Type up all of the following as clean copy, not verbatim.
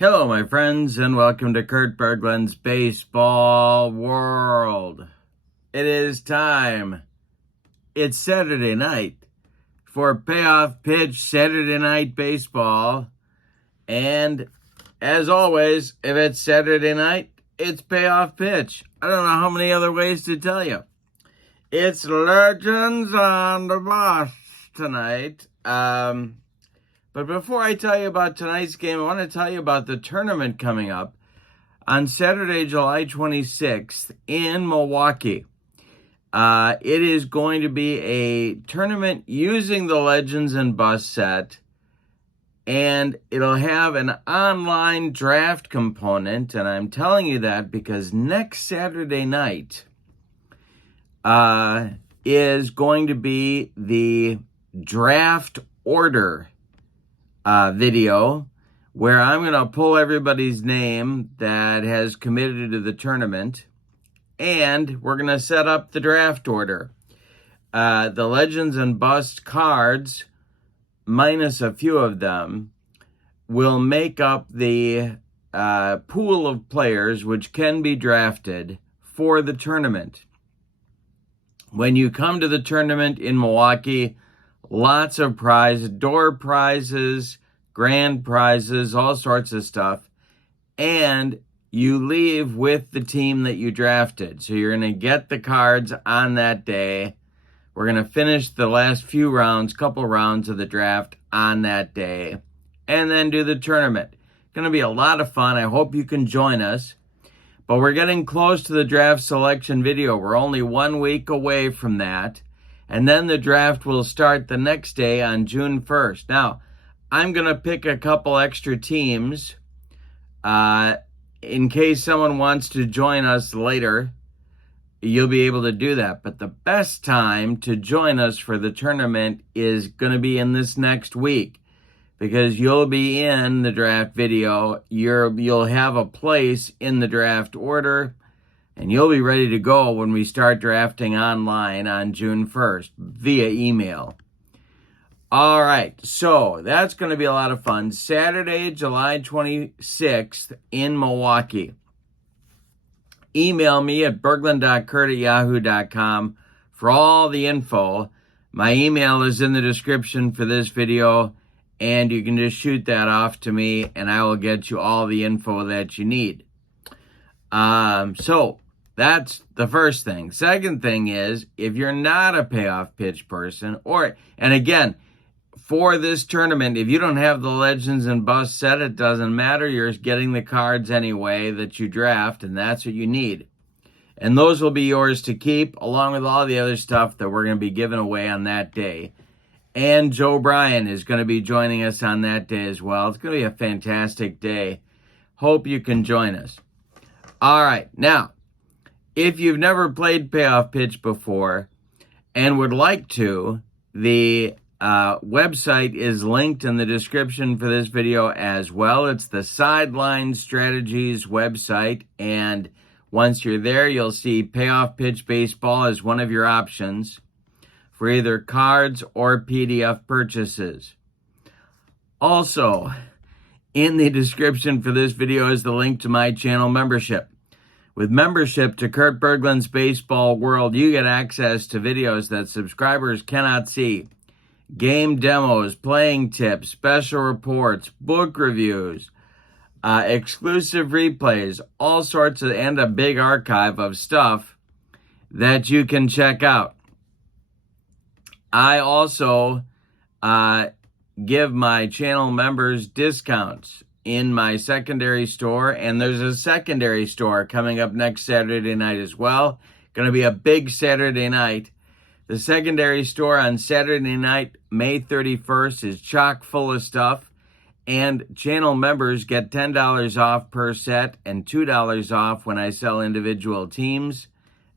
Hello, my friends, and welcome to Kurt Berglund's Baseball World. It is time. It's Saturday night for Payoff Pitch Saturday Night Baseball. And as always, if it's Saturday night, it's Payoff Pitch. I don't know how many other ways to tell you. It's Legends on the Bus tonight. But before I tell you about tonight's game, I want to tell you about the tournament coming up on Saturday, July 26th in Milwaukee. It is going to be a tournament using the Legends and BUSTS set, and it'll have an online draft component, and I'm telling you that because next Saturday night is going to be the draft order video where I'm going to pull everybody's name that has committed to the tournament, and we're going to set up the draft order. The Legends and BUSTS cards, minus a few of them, will make up the pool of players which can be drafted for the tournament. When you come to the tournament in Milwaukee, lots of prizes, door prizes, grand prizes, all sorts of stuff. And you leave with the team that you drafted. So you're going to get the cards on that day. We're going to finish the last few rounds, couple rounds of the draft on that day, and then do the tournament. It's going to be a lot of fun. I hope you can join us. But we're getting close to the draft selection video. We're only 1 week away from that. And then the draft will start the next day on June 1st. Now, I'm going to pick a couple extra teams in case someone wants to join us later. You'll be able to do that. But the best time to join us for the tournament is going to be in this next week, because you'll be in the draft video. You'll have a place in the draft order, and you'll be ready to go when we start drafting online on June 1st via email. All right, so that's going to be a lot of fun. Saturday, July 26th in Milwaukee. Email me at berglund.kurt@yahoo.com for all the info. My email is in the description for this video, and you can just shoot that off to me, and I will get you all the info that you need. So that's the first thing. Second thing is, if you're not a payoff pitch person, and again, for this tournament, if you don't have the Legends and BUSTS set, it doesn't matter. You're getting the cards anyway that you draft, and that's what you need. And those will be yours to keep, along with all the other stuff that we're going to be giving away on that day. And Joe Bryan is going to be joining us on that day as well. It's going to be a fantastic day. Hope you can join us. All right, now, if you've never played Payoff Pitch before and would like to, the website is linked in the description for this video as well. It's the Sideline Strategies website, and once you're there, you'll see Payoff Pitch Baseball as one of your options for either cards or PDF purchases. Also, in the description for this video is the link to my channel membership. With membership to Kurt Berglund's Baseball World, you get access to videos that subscribers cannot see. Game demos, playing tips, special reports, book reviews, exclusive replays, all sorts of, and a big archive of stuff that you can check out. I also give my channel members discounts in my secondary store, and there's a secondary store coming up next Saturday night as well. Going to be a big Saturday night. The secondary store on Saturday night, May 31st, is chock full of stuff, and channel members get $10 off per set and $2 off when I sell individual teams.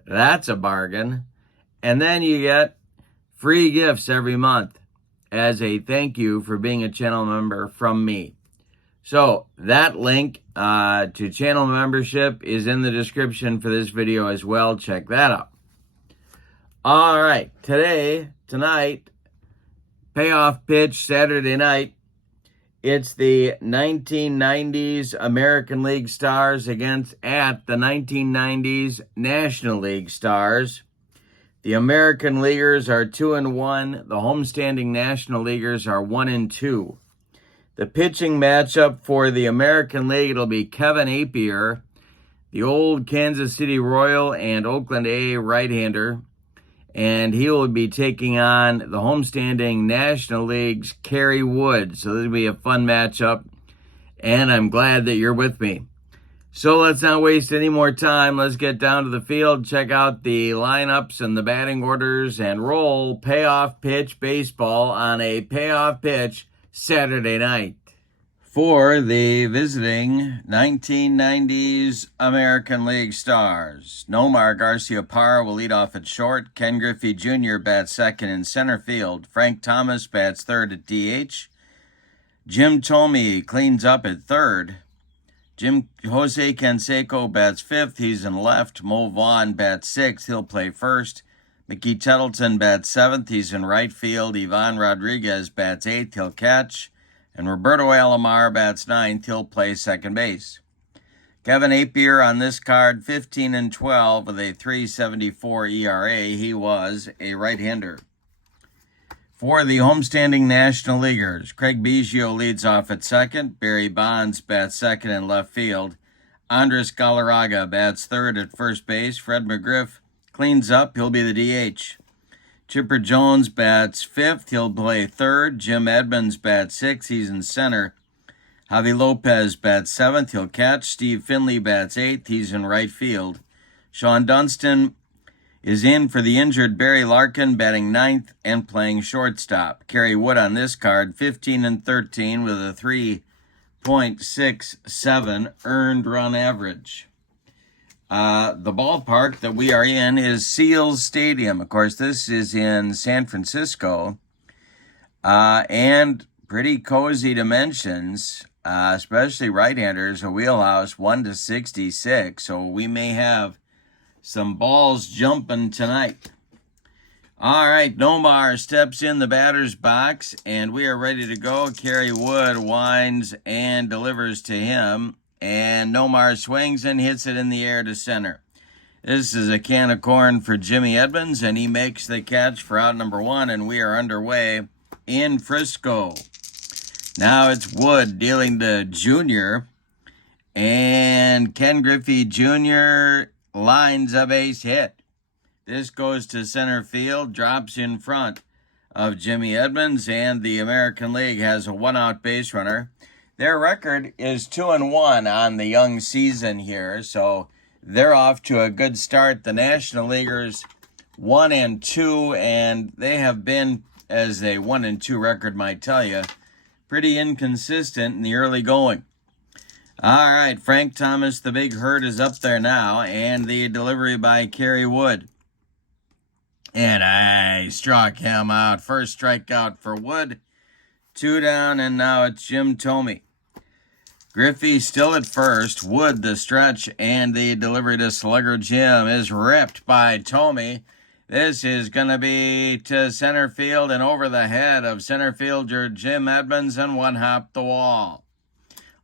That's a bargain. And then you get free gifts every month as a thank you for being a channel member from me. So that link to channel membership is in the description for this video as well. Check that out. All right, tonight, Payoff Pitch Saturday night It's the 1990s American League Stars at the 1990s National League Stars. The American Leaguers are 2-1. The homestanding National Leaguers are 1-2. The pitching matchup for the American League, it'll be Kevin Appier, the old Kansas City Royal and Oakland A right-hander, and he will be taking on the homestanding National League's Kerry Wood. So this will be a fun matchup, and I'm glad that you're with me. So let's not waste any more time. Let's get down to the field, check out the lineups and the batting orders, and roll payoff pitch baseball on a payoff pitch Saturday night. For the visiting 1990s American League Stars, Nomar Garcia-Parra will lead off at short. Ken Griffey Jr. bats second in center field. Frank Thomas bats third at DH. Jim Thome cleans up at third. Jose Canseco bats fifth. He's in left. Mo Vaughn bats sixth. He'll play first. Mickey Tettleton bats seventh. He's in right field. Ivan Rodriguez bats eighth. He'll catch. And Roberto Alomar bats ninth. He'll play second base. Kevin Appier on this card, 15-12 with a 3.74 ERA. He was a right-hander. For the homestanding National Leaguers, Craig Biggio leads off at second. Barry Bonds bats second in left field. Andres Galarraga bats third at first base. Fred McGriff cleans up. He'll be the DH. Chipper Jones bats fifth. He'll play third. Jim Edmonds bats sixth. He's in center. Javi Lopez bats seventh. He'll catch. Steve Finley bats eighth. He's in right field. Sean Dunston is in for the injured Barry Larkin, batting ninth and playing shortstop. Kerry Wood on this card, 15-13 with a 3.67 earned run average. The ballpark that we are in is Seals Stadium. Of course, this is in San Francisco, and pretty cozy dimensions, especially right-handers, a wheelhouse 1-66, so we may have some balls jumping tonight. All right, Nomar steps in the batter's box, and we are ready to go. Kerry Wood winds and delivers to him, and Nomar swings and hits it in the air to center. This is a can of corn for Jimmy Edmonds, and he makes the catch for out number one, and we are underway in Frisco. Now it's Wood dealing to Junior, and Ken Griffey Jr. lines a base hit. This goes to center field, drops in front of Jimmy Edmonds, and the American League has a one-out base runner. Their record is 2-1 on the young season here, so they're off to a good start. The National Leaguers 1-2, and they have been, as a 1-2 record might tell you, pretty inconsistent in the early going. All right, Frank Thomas, the big hurt, is up there now, and the delivery by Kerry Wood. And I struck him out. First strikeout for Wood. 2 down, and now it's Jim Thome. Griffey still at first. Wood the stretch, and the delivery to Slugger Jim is ripped by Thome. This is going to be to center field and over the head of center fielder Jim Edmonds, and one hop the wall.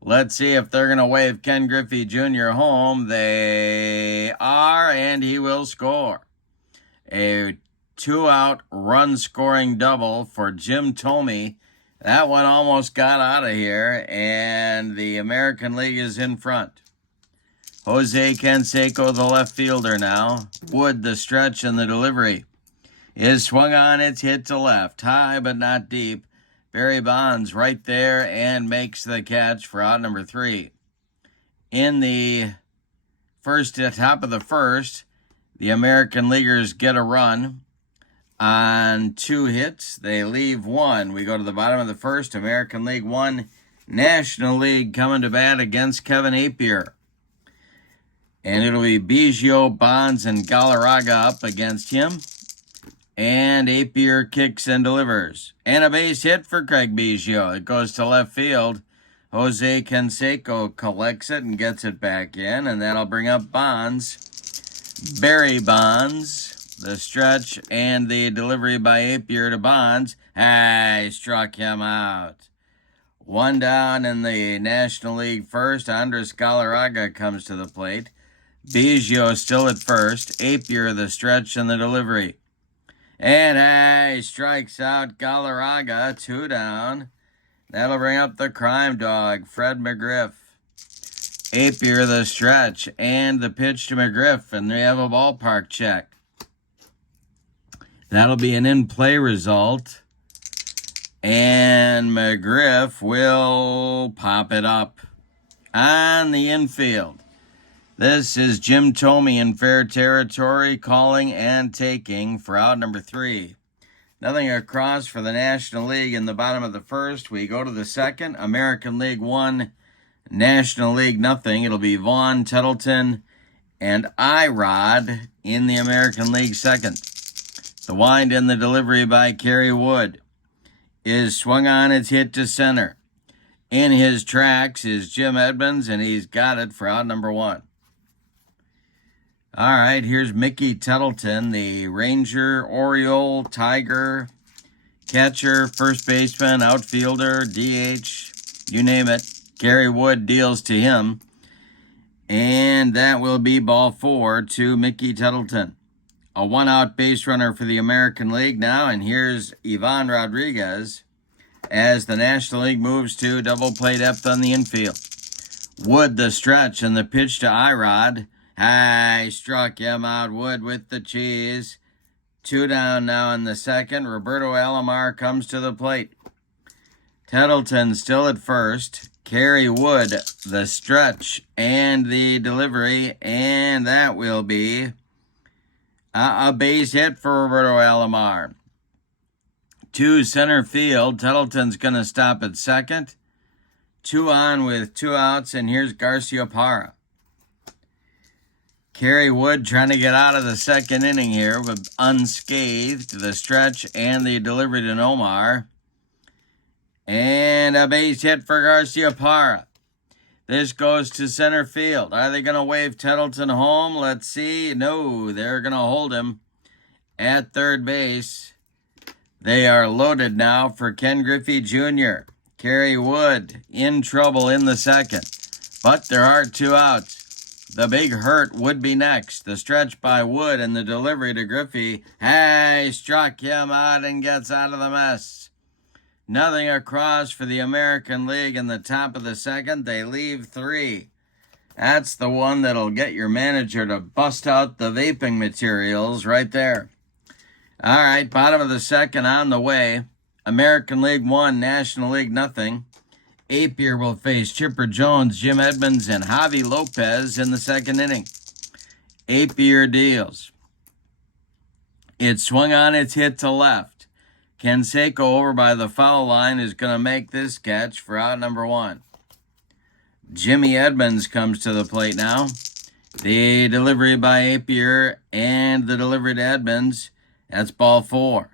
Let's see if they're going to wave Ken Griffey Jr. home. They are, and he will score. A 2-out run-scoring double for Jim Thome. That one almost got out of here, and the American League is in front. Jose Canseco, the left fielder now. Wood, the stretch, and the delivery is swung on. It's hit to left. High but not deep. Barry Bonds right there and makes the catch for out number 3. In the top of the first, the American Leaguers get a run on 2 hits. They leave 1. We go to the bottom of the first. American League 1, National League coming to bat against Kevin Appier. And it'll be Biggio, Bonds, and Galarraga up against him. And Appier kicks and delivers. And a base hit for Craig Biggio. It goes to left field. Jose Canseco collects it and gets it back in. And that'll bring up Bonds. Barry Bonds, the stretch, and the delivery by Appier to Bonds. I struck him out. One down in the National League first. Andres Galarraga comes to the plate. Biggio still at first. Appier the stretch and the delivery. And he strikes out Galarraga. 2 down. That'll bring up the crime dog, Fred McGriff. Appier the stretch and the pitch to McGriff, and they have a ballpark check. That'll be an in-play result. And McGriff will pop it up on the infield. This is Jim Thome in fair territory, calling and taking for out number 3. Nothing across for the National League in the bottom of the first. We go to the second. American League 1, National League nothing. It'll be Vaughn, Tettleton, and Irod in the American League second. The wind and the delivery by Kerry Wood is swung on, it's hit to center. In his tracks is Jim Edmonds, and he's got it for out number 1. All right, here's Mickey Tettleton, the Ranger, Oriole, Tiger, catcher, first baseman, outfielder, DH, you name it. Kerry Wood deals to him, and that will be ball 4 to Mickey Tettleton. A 1-out base runner for the American League now, and here's Ivan Rodriguez as the National League moves to double play depth on the infield. Wood the stretch and the pitch to Irod. Struck him out. Wood with the cheese. 2 down now in the second. Roberto Alomar comes to the plate. Tettleton still at first. Kerry Wood the stretch and the delivery, and that will be a base hit for Roberto Alomar. To center field. Tettleton's going to stop at second. 2 on with 2 outs, and here's Garcia Parra. Kerry Wood trying to get out of the second inning here with unscathed, the stretch and the delivery to Nomar. And a base hit for Garcia Parra. This goes to center field. Are they going to wave Tettleton home? Let's see. No, they're going to hold him at third base. They are loaded now for Ken Griffey Jr. Kerry Wood in trouble in the second. But there are 2 outs. The big hurt would be next. The stretch by Wood and the delivery to Griffey. Struck him out and gets out of the mess. Nothing across for the American League in the top of the second. They leave 3. That's the one that'll get your manager to bust out the vaping materials right there. All right, bottom of the second on the way. American League 1, National League nothing. Appier will face Chipper Jones, Jim Edmonds, and Javi Lopez in the second inning. Appier deals. It's swung on, it's hit to left. Canseco over by the foul line is going to make this catch for out number 1. Jimmy Edmonds comes to the plate now. The delivery by Appier and the delivery to Edmonds. That's ball 4.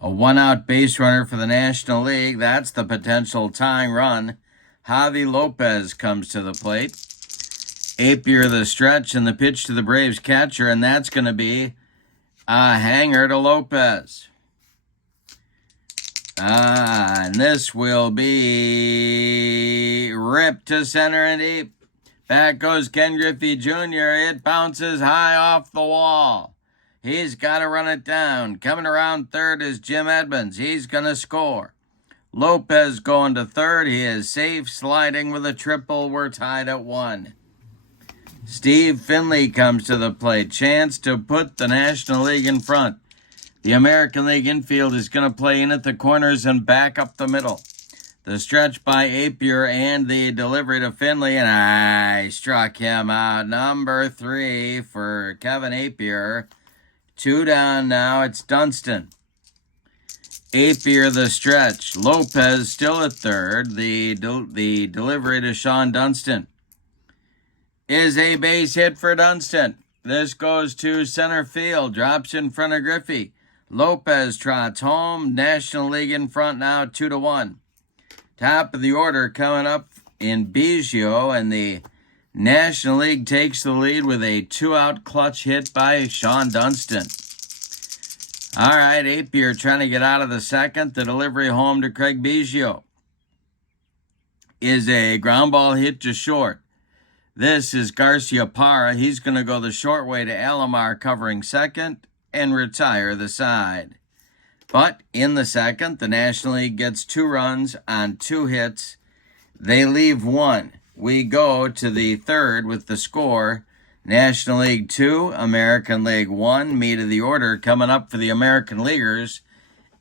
A 1-out base runner for the National League. That's the potential tying run. Javi Lopez comes to the plate. Appier the stretch and the pitch to the Braves catcher, and that's going to be a hanger to Lopez. And this will be ripped to center and deep. Back goes Ken Griffey Jr. It bounces high off the wall. He's got to run it down. Coming around third is Jim Edmonds. He's going to score. Lopez going to third. He is safe, sliding with a triple. We're tied at 1. Steve Finley comes to the plate. Chance to put the National League in front. The American League infield is going to play in at the corners and back up the middle. The stretch by Appier and the delivery to Finley, and I struck him out. Number 3 for Kevin Appier. 2 down now, it's Dunston. Appier the stretch. Lopez still at third. The delivery to Sean Dunston is a base hit for Dunston. This goes to center field. Drops in front of Griffey. Lopez trots home. National League in front now, 2-1. Top of the order coming up in Biggio, and the National League takes the lead with a 2-out clutch hit by Sean Dunston. All right, Appier trying to get out of the second. The delivery home to Craig Biggio. is a ground ball hit to short. This is Garcia Parra. He's going to go the short way to Alomar covering second and retire the side. But in the second, the National League gets 2 runs on 2 hits. They leave 1. We go to the third with the score. National League 2, American League 1. Meat of the order coming up for the American Leaguers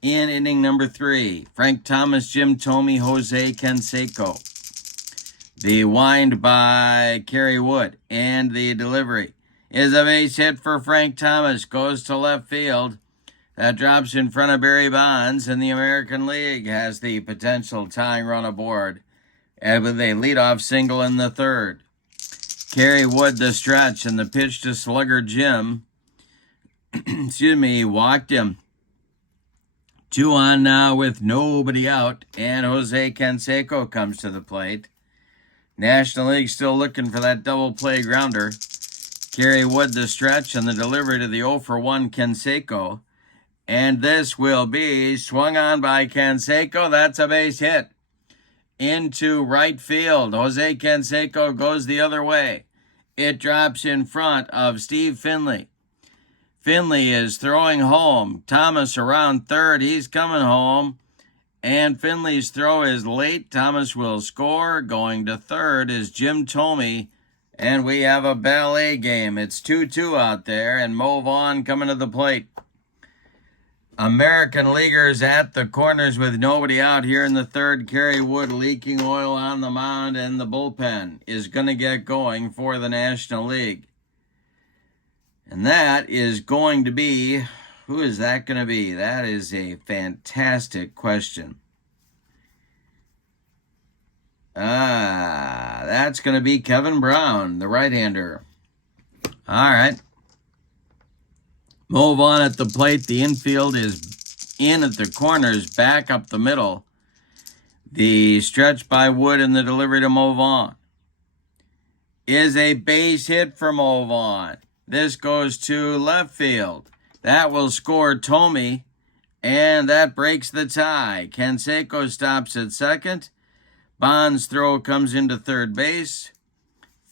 in inning number 3. Frank Thomas, Jim Thome, Jose Canseco. The wind by Kerry Wood, and the delivery is a base hit for Frank Thomas. Goes to left field. That drops in front of Barry Bonds, and the American League has the potential tying run aboard with a leadoff single in the third. Kerry Wood the stretch, and the pitch to slugger Jim. He walked him. 2 on now with nobody out, and Jose Canseco comes to the plate. National League still looking for that double play grounder. Kerry Wood the stretch, and the delivery to the 0-for-1 Canseco. And this will be swung on by Canseco. That's a base hit into right field. Jose Canseco goes the other way. It drops in front of Steve Finley. Finley is throwing home. Thomas around third. He's coming home. And Finley's throw is late. Thomas will score. Going to third is Jim Thome. And we have a ballet game. It's 2-2 out there. And Mo Vaughn coming to the plate. American Leaguers at the corners with nobody out here in the third. Kerry Wood leaking oil on the mound, and the bullpen is going to get going for the National League. And that is going to be, who is that going to be? That is a fantastic question. That's going to be Kevin Brown, the right-hander. All right. Move on at the plate. The infield is in at the corners, back up the middle. The stretch by Wood and the delivery to Mo Vaughn is a base hit for Mo Vaughn. This goes to left field. That will score Thome, and that breaks the tie. Canseco stops at second. Bond's throw comes into third base.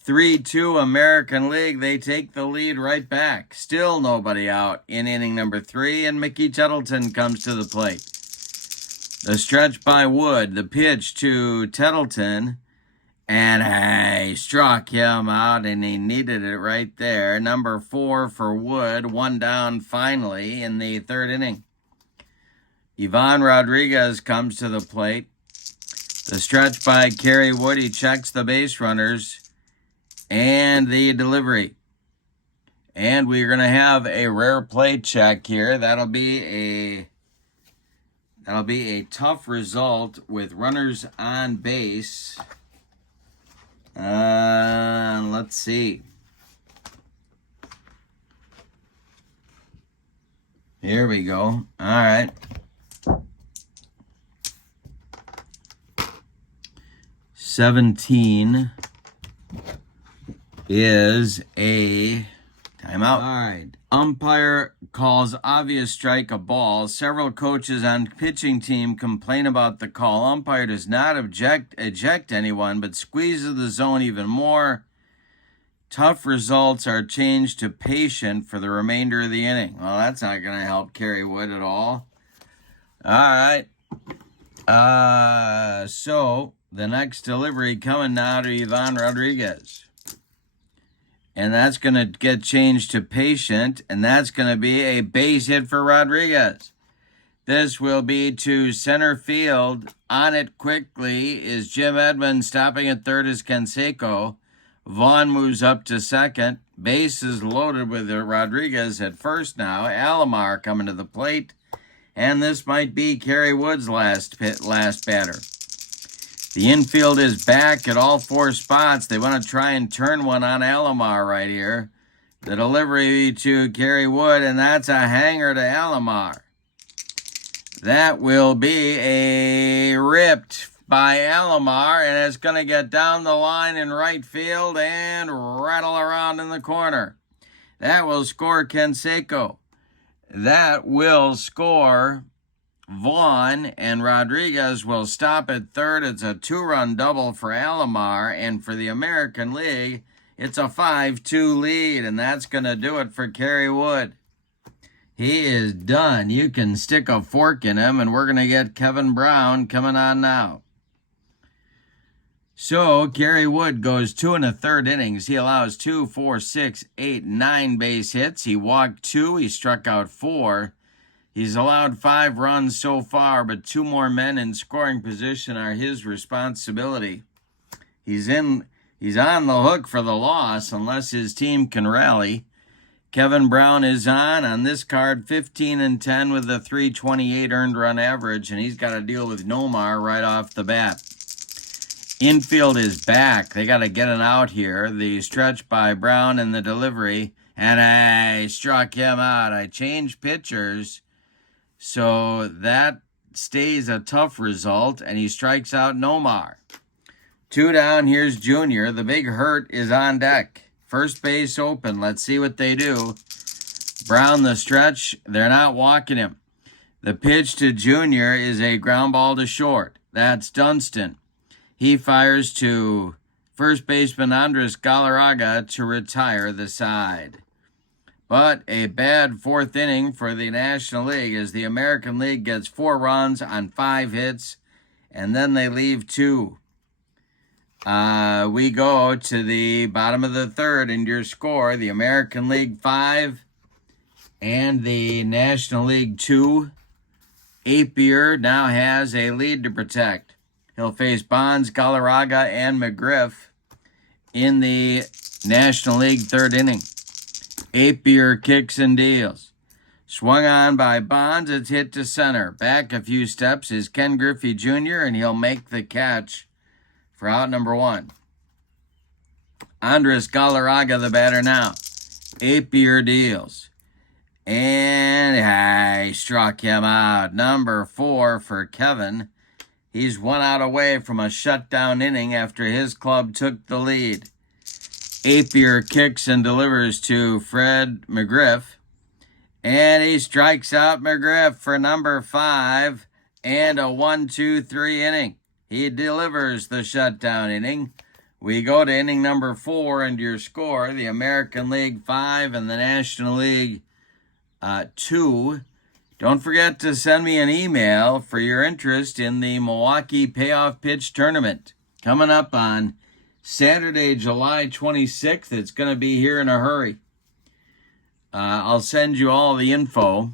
3-2 American League. They take the lead right back. Still nobody out in inning number 3, and Mickey Tettleton comes to the plate. The stretch by Wood, the pitch to Tettleton, and he struck him out, and he needed it right there. Number 4 for Wood, 1 down finally in the third inning. Ivan Rodriguez comes to the plate. The stretch by Kerry Wood, he checks the base runners. And the delivery. And we're going to have a rare play check here. That'll be a tough result with runners on base. Let's see. Here we go. All right. $17 is a timeout. All right. Umpire calls obvious strike a ball. Several coaches on pitching team complain about the call. Umpire does not eject anyone, but squeezes the zone even more. Tough results are changed to patient for the remainder of the inning. Well, that's not going to help Kerry Wood at all. All right. So the next delivery coming now to Ivan Rodriguez. And that's going to get changed to patient, and that's going to be a base hit for Rodriguez. This will be to center field. On it quickly is Jim Edmonds. Stopping at third is Canseco. Vaughn moves up to second. Base is loaded with Rodriguez at first now. Alomar coming to the plate. And this might be Kerry Wood's last batter. The infield is back at all 4 spots. They want to try and turn one on Alomar right here. The delivery to Kerry Wood, and that's a hanger to Alomar. That will be a ripped by Alomar, and it's going to get down the line in right field and rattle around in the corner. That will score Canseco. That will score Vaughn and Rodriguez will stop at third. It's a 2-run double for Alomar, and for the American League, it's a 5-2 lead, and that's going to do it for Kerry Wood. He is done. You can stick a fork in him, and we're going to get Kevin Brown coming on now. So, Kerry Wood goes 2 1/3 innings. He allows 2, 4, 6, 8, 9 base hits. He walked 2. He struck out 4. He's allowed 5 runs so far, but 2 more men in scoring position are his responsibility. He's on the hook for the loss unless his team can rally. Kevin Brown is on this card, 15-10 with a 328 earned run average, and he's got to deal with Nomar right off the bat. Infield is back. They got to get it out here. The stretch by Brown and the delivery, and I struck him out. I changed pitchers, so that stays a tough result, and he strikes out Nomar. 2 down, here's Junior. The big hurt is on deck. First base open. Let's see what they do. Brown the stretch. They're not walking him. The pitch to Junior is a ground ball to short. That's Dunston. He fires to first baseman Andres Galarraga to retire the side. But a bad 4th inning for the National League as the American League gets 4 runs on 5 hits, and then they leave 2. We go to the bottom of the 3rd, and your score, the American League 5 and the National League 2. Appier now has a lead to protect. He'll face Bonds, Galarraga, and McGriff in the National League 3rd inning. Appier kicks and deals. Swung on by Bonds, it's hit to center. Back a few steps is Ken Griffey Jr., and he'll make the catch for out number 1. Andres Galarraga, the batter now. Appier deals. And I struck him out. Number 4 for Kevin. He's 1 out away from a shutdown inning after his club took the lead. Appier kicks and delivers to Fred McGriff. And he strikes out McGriff for number 5 and a 1-2-3 inning. He delivers the shutdown inning. We go to inning number 4, and your score, the American League 5 and the National League 2. Don't forget to send me an email for your interest in the Milwaukee Payoff Pitch Tournament. Coming up on Saturday, July 26th. It's going to be here in a hurry. I'll send you all the info.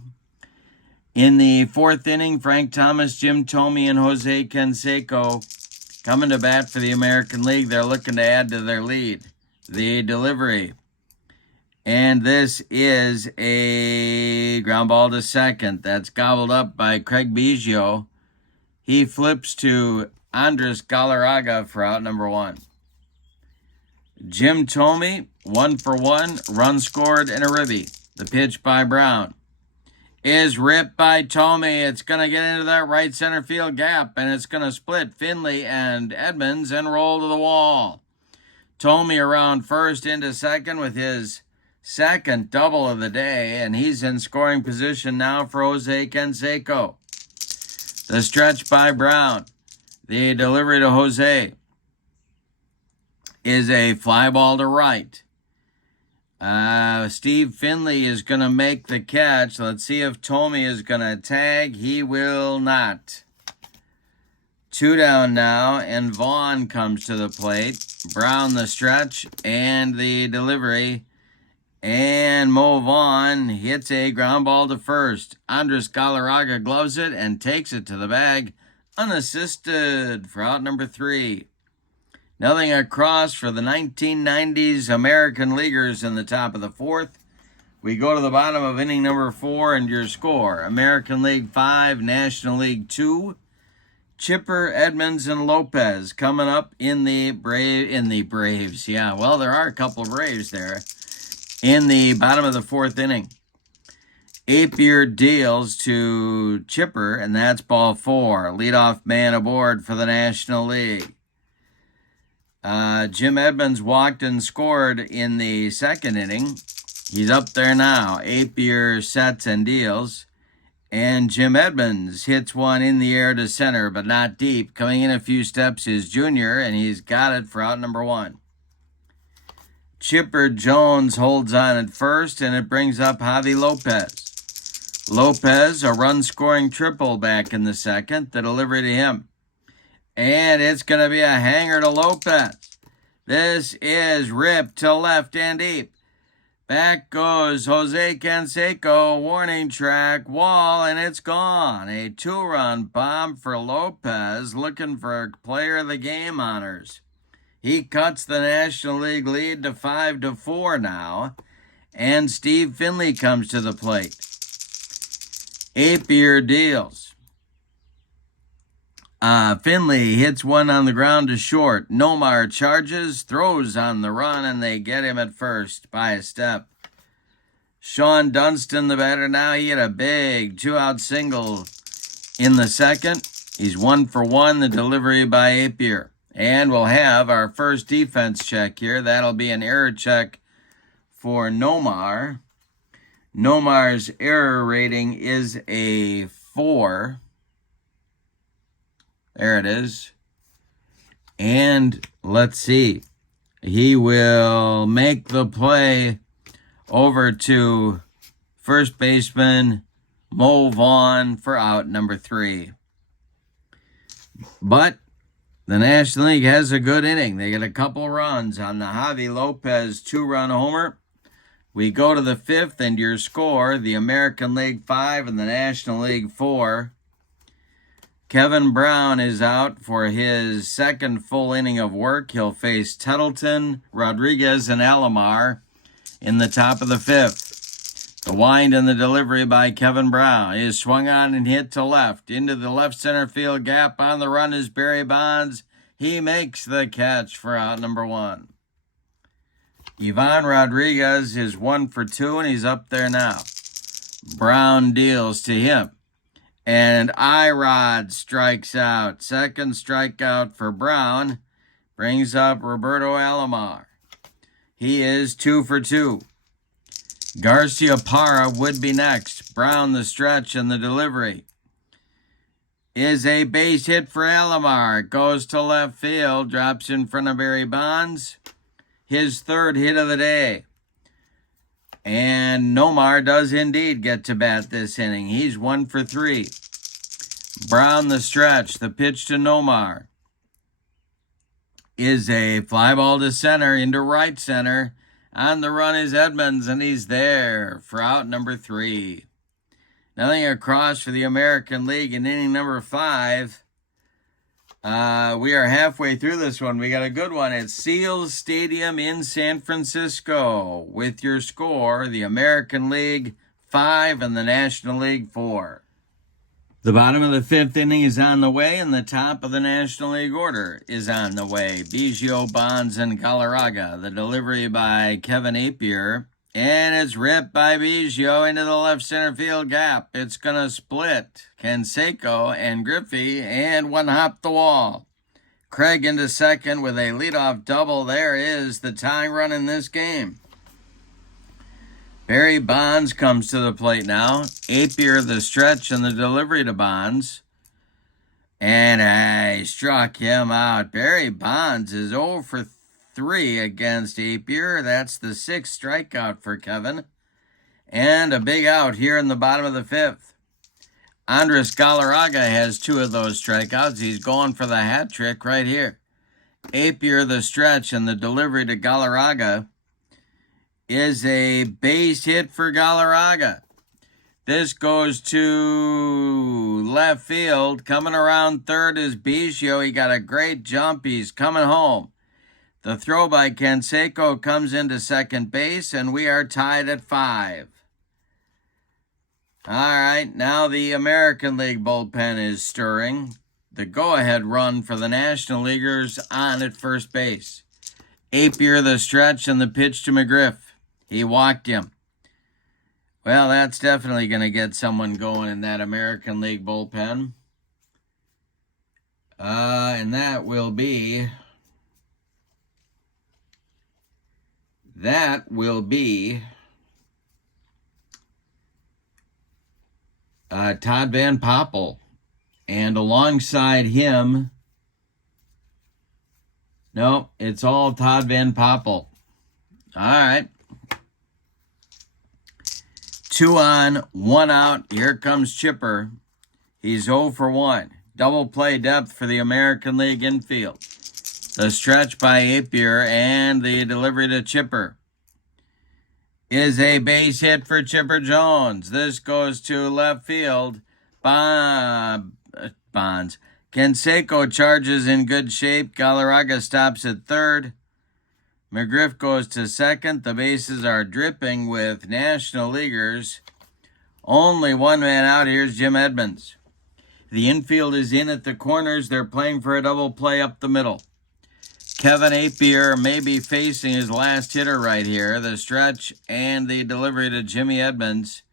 In the 4th inning, Frank Thomas, Jim Thome, and Jose Canseco coming to bat for the American League. They're looking to add to their lead. The delivery. And this is a ground ball to second. That's gobbled up by Craig Biggio. He flips to Andres Galarraga for out number 1. Jim Thome, 1 for 1, run scored and a ribby. The pitch by Brown is ripped by Thome. It's going to get into that right center field gap, and it's going to split Finley and Edmonds and roll to the wall. Thome around first into second with his 2nd double of the day, and he's in scoring position now for Jose Canseco. The stretch by Brown. The delivery to Jose is a fly ball to right. Steve Finley is going to make the catch. Let's see if Thome is going to tag. He will not. 2 down now, and Vaughn comes to the plate. Brown the stretch and the delivery. And Mo Vaughn hits a ground ball to first. Andres Galarraga gloves it and takes it to the bag unassisted for out number 3. Nothing across for the 1990s American Leaguers in the top of the 4th. We go to the bottom of inning number 4, and your score, American League 5, National League 2. Chipper, Edmonds, and Lopez coming up in the Braves. Yeah, well, there are a couple of Braves there. In the bottom of the 4th inning. Appier deals to Chipper, and that's ball 4. Leadoff man aboard for the National League. Jim Edmonds walked and scored in the 2nd inning. He's up there now. Appier sets and deals. And Jim Edmonds hits one in the air to center, but not deep. Coming in a few steps is Junior, and he's got it for out number 1. Chipper Jones holds on at first, and it brings up Javi Lopez. Lopez, a run-scoring triple back in the second. The delivery to him. And it's going to be a hanger to Lopez. This is ripped to left and deep. Back goes Jose Canseco, warning track, wall, and it's gone. A 2-run bomb for Lopez, looking for player of the game honors. He cuts the National League lead to 5-4 now, and Steve Finley comes to the plate. Appier deals. Finley hits one on the ground to short. Nomar charges, throws on the run, and they get him at first by a step. Sean Dunston, the batter now, he hit a big 2-out single in the second. He's 1 for 1, the delivery by Appier. And we'll have our first defense check here. That'll be an error check for Nomar. Nomar's error rating is a 4. There it is. And let's see. He will make the play over to first baseman Mo Vaughn for out number 3. But the National League has a good inning. They get a couple runs on the Javi Lopez 2-run homer. We go to the 5th, and your score, the American League 5 and the National League 4. Kevin Brown is out for his second full inning of work. He'll face Tettleton, Rodriguez, and Alomar in the top of the 5th. The wind and the delivery by Kevin Brown is swung on and hit to left. Into the left center field gap. On the run is Barry Bonds. He makes the catch for out number 1. Ivan Rodriguez is 1 for 2, and he's up there now. Brown deals to him. And Irod strikes out. Second strikeout for Brown. Brings up Roberto Alomar. He is 2 for 2. Garcia Parra would be next. Brown the stretch and the delivery is a base hit for Alomar. Goes to left field. Drops in front of Barry Bonds. His 3rd hit of the day. And Nomar does indeed get to bat this inning. He's 1 for 3. Brown the stretch. The pitch to Nomar is a fly ball to center, into right center. On the run is Edmonds, and he's there for out number 3. Nothing across for the American League in inning number 5. We are halfway through this one. We got a good one at Seals Stadium in San Francisco with your score, the American League 5 and the National League 4. The bottom of the 5th inning is on the way, and the top of the National League order is on the way. Biggio, Bonds, and Galarraga. The delivery by Kevin Appier, and it's ripped by Biggio into the left center field gap. It's going to split Canseco and Griffey, and one hop the wall. Craig into second with a leadoff double. There is the tying run in this game. Barry Bonds comes to the plate now. Appier the stretch and the delivery to Bonds. And I struck him out. Barry Bonds is 0 for 3 against Appier. That's the 6th strikeout for Kevin. And a big out here in the bottom of the 5th. Andres Galarraga has 2 of those strikeouts. He's going for the hat trick right here. Appier the stretch and the delivery to Galarraga is a base hit for Galarraga. This goes to left field. Coming around third is Biggio. He got a great jump. He's coming home. The throw by Canseco comes into second base, and we are tied at 5. All right, now the American League bullpen is stirring. The go-ahead run for the National Leaguers on at first base. Appier the stretch and the pitch to McGriff. He walked him. Well, that's definitely going to get someone going in that American League bullpen. And that will be Todd Van Poppel. And alongside him, no, it's all Todd Van Poppel. All right. 2 on, 1 out. Here comes Chipper. He's 0 for 1. Double play depth for the American League infield. The stretch by Appier and the delivery to Chipper is a base hit for Chipper Jones. This goes to left field. Bonds. Canseco charges in good shape. Galarraga stops at third. McGriff goes to second. The bases are dripping with National Leaguers. Only one man out. Here's Jim Edmonds. The infield is in at the corners. They're playing for a double play up the middle. Kevin Appier may be facing his last hitter right here. The stretch and the delivery to Jimmy Edmonds.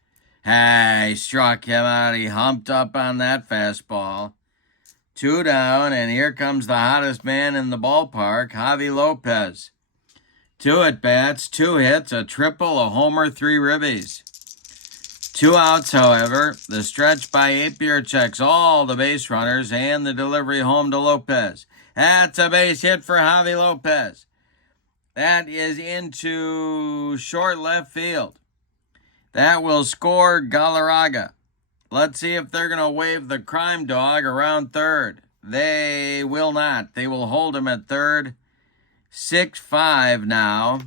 He struck him out. He humped up on that fastball. 2 down, and here comes the hottest man in the ballpark, Javi Lopez. 2 at-bats, 2 hits, a triple, a homer, 3 ribbies. 2 outs, however. The stretch by Appier checks all the base runners and the delivery home to Lopez. That's a base hit for Javi Lopez. That is into short left field. That will score Galarraga. Let's see if they're going to wave the crime dog around third. They will not. They will hold him at third. 6-5 now.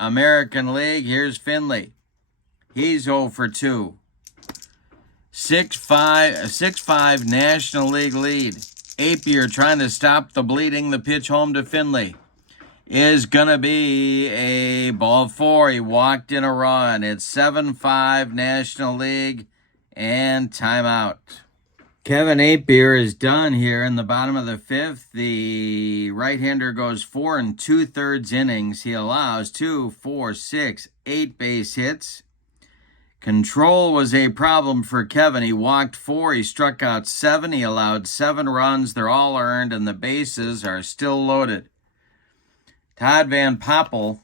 American League. Here's Finley. He's 0 for 2. 6-5 National League lead. Appier trying to stop the bleeding. The pitch home to Finley is going to be a ball 4. He walked in a run. It's 7-5 National League and timeout. Kevin Appier is done here in the bottom of the 5th. The right-hander goes 4 2/3 innings. He allows 2, 4, 6, 8 base hits. Control was a problem for Kevin. He walked 4. He struck out 7. He allowed 7 runs. They're all earned, and the bases are still loaded. Todd Van Poppel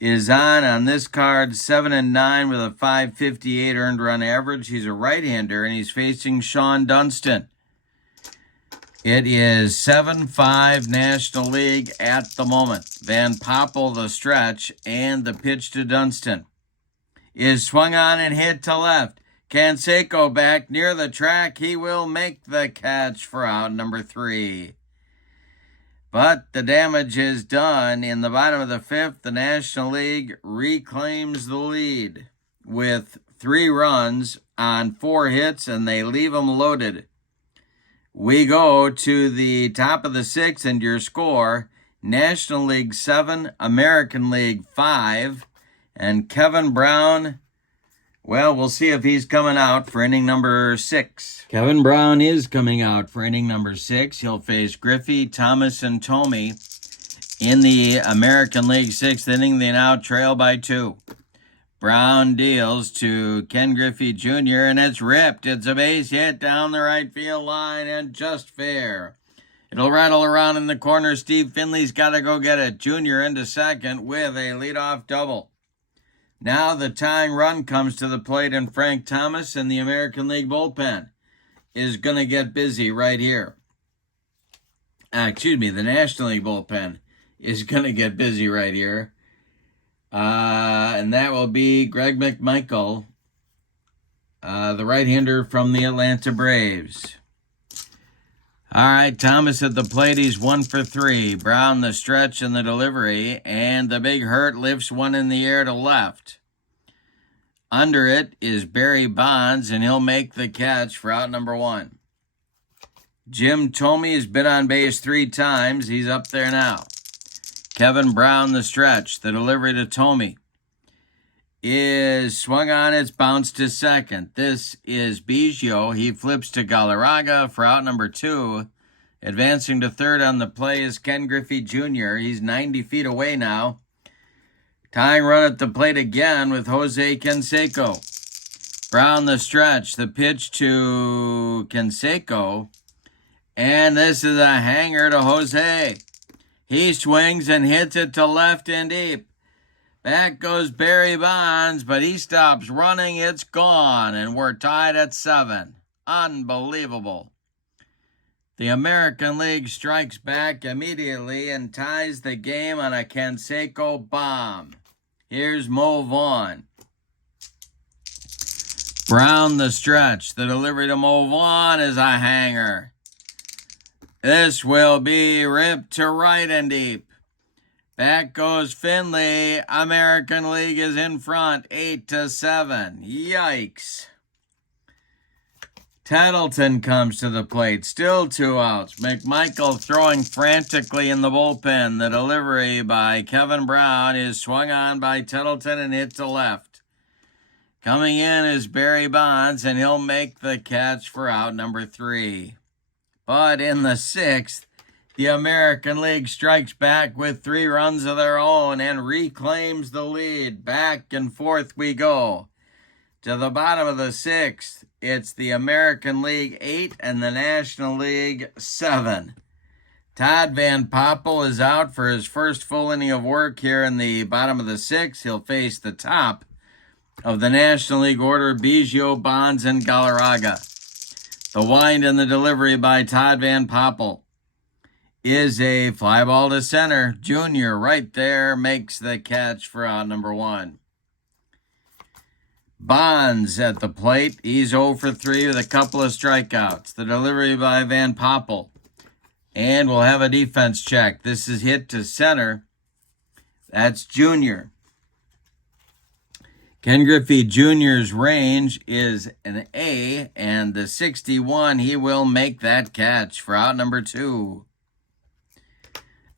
is on this card, 7-9 with a 5.58 earned run average. He's a right-hander, and he's facing Sean Dunston. It is 7-5 National League at the moment. Van Poppel, the stretch, and the pitch to Dunston is swung on and hit to left. Canseco back near the track. He will make the catch for out number 3. But the damage is done. In the bottom of the 5th, the National League reclaims the lead with 3 runs on 4 hits, and they leave them loaded. We go to the top of the 6th, and your score, National League 7, American League 5, and Kevin Brown, well, we'll see if he's coming out for inning number 6. Kevin Brown is coming out for inning number 6. He'll face Griffey, Thomas, and Thome in the American League 6th inning. They now trail by 2. Brown deals to Ken Griffey Jr., and it's ripped. It's a base hit down the right field line and just fair. It'll rattle around in the corner. Steve Finley's got to go get it. Jr. into second with a leadoff double. Now the tying run comes to the plate, and Frank Thomas in the American League bullpen is going to get busy right here. The National League bullpen is going to get busy right here. And that will be Greg McMichael, the right-hander from the Atlanta Braves. All right, Thomas at the plate. He's 1 for 3. Brown the stretch and the delivery, and the big hurt lifts one in the air to left. Under it is Barry Bonds, and he'll make the catch for out number 1. Jim Thome has been on base 3 times. He's up there now. Kevin Brown the stretch. The delivery to Thome is swung on. It's bounced to second. This is Biggio. He flips to Galarraga for out number 2. Advancing to third on the play is Ken Griffey Jr. He's 90 feet away now. Tying run at the plate again with Jose Canseco. Brown the stretch. The pitch to Canseco. And this is a hanger to Jose. He swings and hits it to left and deep. Back goes Barry Bonds, but he stops running. It's gone, and we're tied at 7. Unbelievable. The American League strikes back immediately and ties the game on a Canseco bomb. Here's Mo Vaughn. Brown the stretch. The delivery to Mo Vaughn is a hanger. This will be ripped to right and deep. Back goes Finley. American League is in front, 8-7. Yikes. Tettleton comes to the plate, still 2 outs. McMichael throwing frantically in the bullpen. The delivery by Kevin Brown is swung on by Tettleton and hit to left. Coming in is Barry Bonds, and he'll make the catch for out number 3. But in the 6th, the American League strikes back with 3 runs of their own and reclaims the lead. Back and forth we go. To the bottom of the 6th, it's the American League 8 and the National League 7. Todd Van Poppel is out for his first full inning of work here in the bottom of the 6th. He'll face the top of the National League order, Biggio, Bonds, and Galarraga. The wind and the delivery by Todd Van Poppel is a fly ball to center. Junior right there makes the catch for out number 1. Bonds at the plate. He's 0 for 3 with a couple of strikeouts. The delivery by Van Poppel. And we'll have a defense check. This is hit to center. That's Junior. Ken Griffey Jr.'s range is an A, and the 61, he will make that catch for out number 2.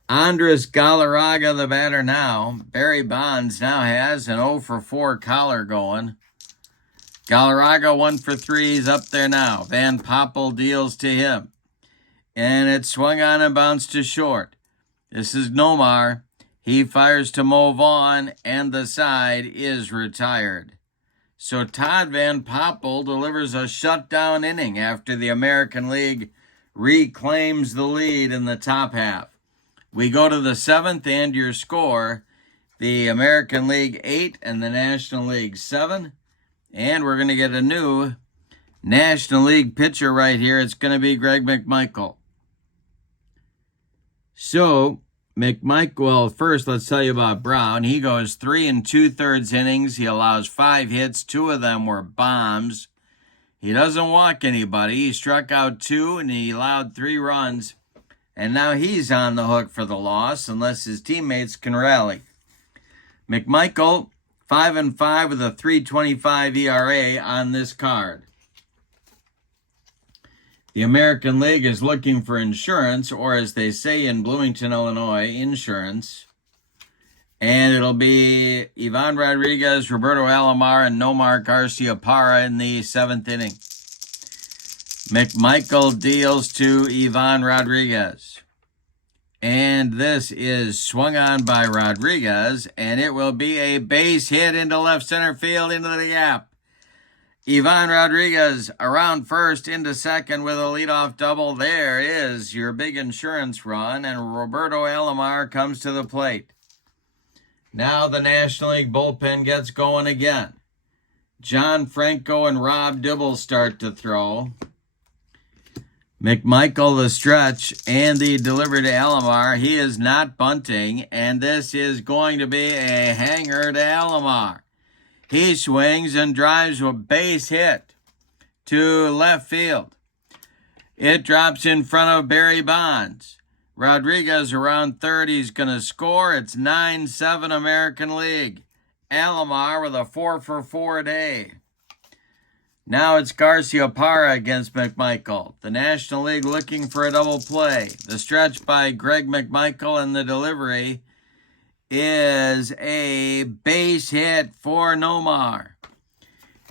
Andres Galarraga, the batter now. Barry Bonds now has an 0 for 4 collar going. Galarraga 1 for 3, he's up there now. Van Poppel deals to him. And it swung on and bounced to short. This is Nomar. He fires to Mo Vaughn, and the side is retired. So Todd Van Poppel delivers a shutdown inning after the American League reclaims the lead in the top half. We go to the 7th, and your score, the American League 8 and the National League 7. And we're going to get a new National League pitcher right here. It's going to be Greg McMichael. So, McMichael, first let's tell you about Brown. He goes 3 2/3 innings. He allows 5 hits. 2 of them were bombs. He doesn't walk anybody. He struck out 2 and he allowed 3 runs. And now he's on the hook for the loss unless his teammates can rally. McMichael, 5-5 with a 3.25 ERA on this card. The American League is looking for insurance, or as they say in Bloomington, Illinois, insurance. And it'll be Ivan Rodriguez, Roberto Alomar, and Nomar Garciaparra in the 7th inning. McMichael deals to Ivan Rodriguez. And this is swung on by Rodriguez, and it will be a base hit into left center field into the gap. Ivan Rodriguez around first into second with a leadoff double. There is your big insurance run, and Roberto Alomar comes to the plate. Now the National League bullpen gets going again. John Franco and Rob Dibble start to throw. McMichael the stretch and the delivery to Alomar. He is not bunting, and this is going to be a hanger to Alomar. He swings and drives a base hit to left field. It drops in front of Barry Bonds. Rodriguez around third. He's going to score. It's 9-7 American League. Alomar with a 4 for 4 day. Now it's Garciaparra against McMichael. The National League looking for a double play. The stretch by Greg McMichael and the delivery is a base hit for Nomar.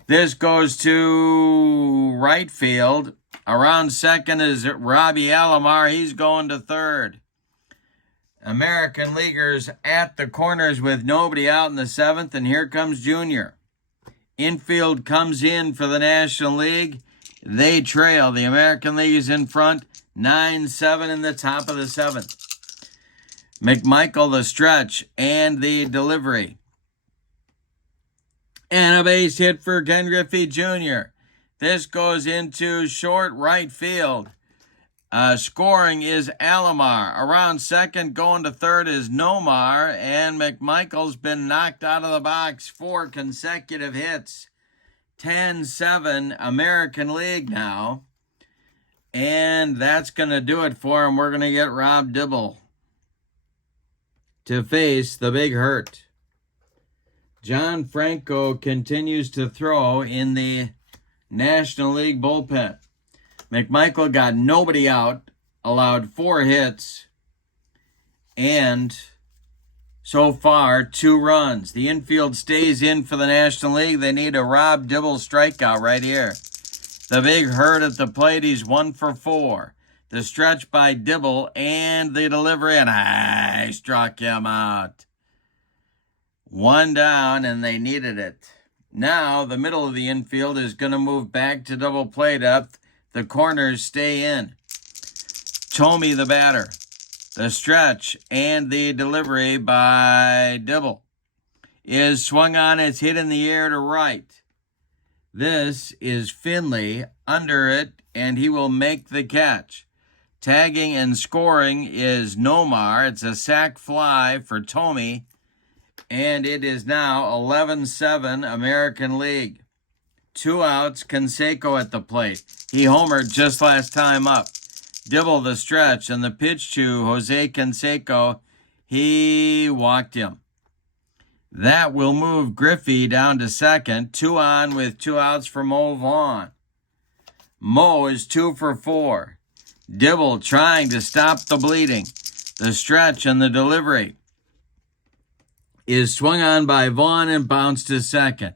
This goes to right field. Around second is Robbie Alomar. He's going to third. American Leaguers at the corners with nobody out in the 7th, and here comes Junior. Infield comes in for the National League. They trail. The American League is in front, 9-7 in the top of the 7th. McMichael the stretch and the delivery. And a base hit for Ken Griffey Jr. This goes into short right field. Scoring is Alomar. Around second, going to third is Nomar. And McMichael's been knocked out of the box 4 consecutive hits. 10-7 American League now. And that's going to do it for him. We're going to get Rob Dibble to face the Big Hurt. John Franco continues to throw in the National League bullpen. McMichael got nobody out, allowed 4 hits, and so far 2 runs. The infield stays in for the National League. They need a Rob Dibble strikeout right here. The Big Hurt at the plate, he's 1 for 4. The stretch by Dibble and the delivery, and I struck him out. 1 down, and they needed it. Now, the middle of the infield is going to move back to double play depth. The corners stay in. Tomey, the batter. The stretch and the delivery by Dibble is swung on. It's hit in the air to right. This is Finley under it, and he will make the catch. Tagging and scoring is Nomar. It's a sac fly for Tomey, and it is now 11-7 American League. 2 outs, Canseco at the plate. He homered just last time up. Dibble the stretch, and the pitch to Jose Canseco, he walked him. That will move Griffey down to second. 2 on with 2 outs for Mo Vaughn. Mo is 2 for 4. Dibble trying to stop the bleeding. The stretch and the delivery is swung on by Vaughn and bounced to second.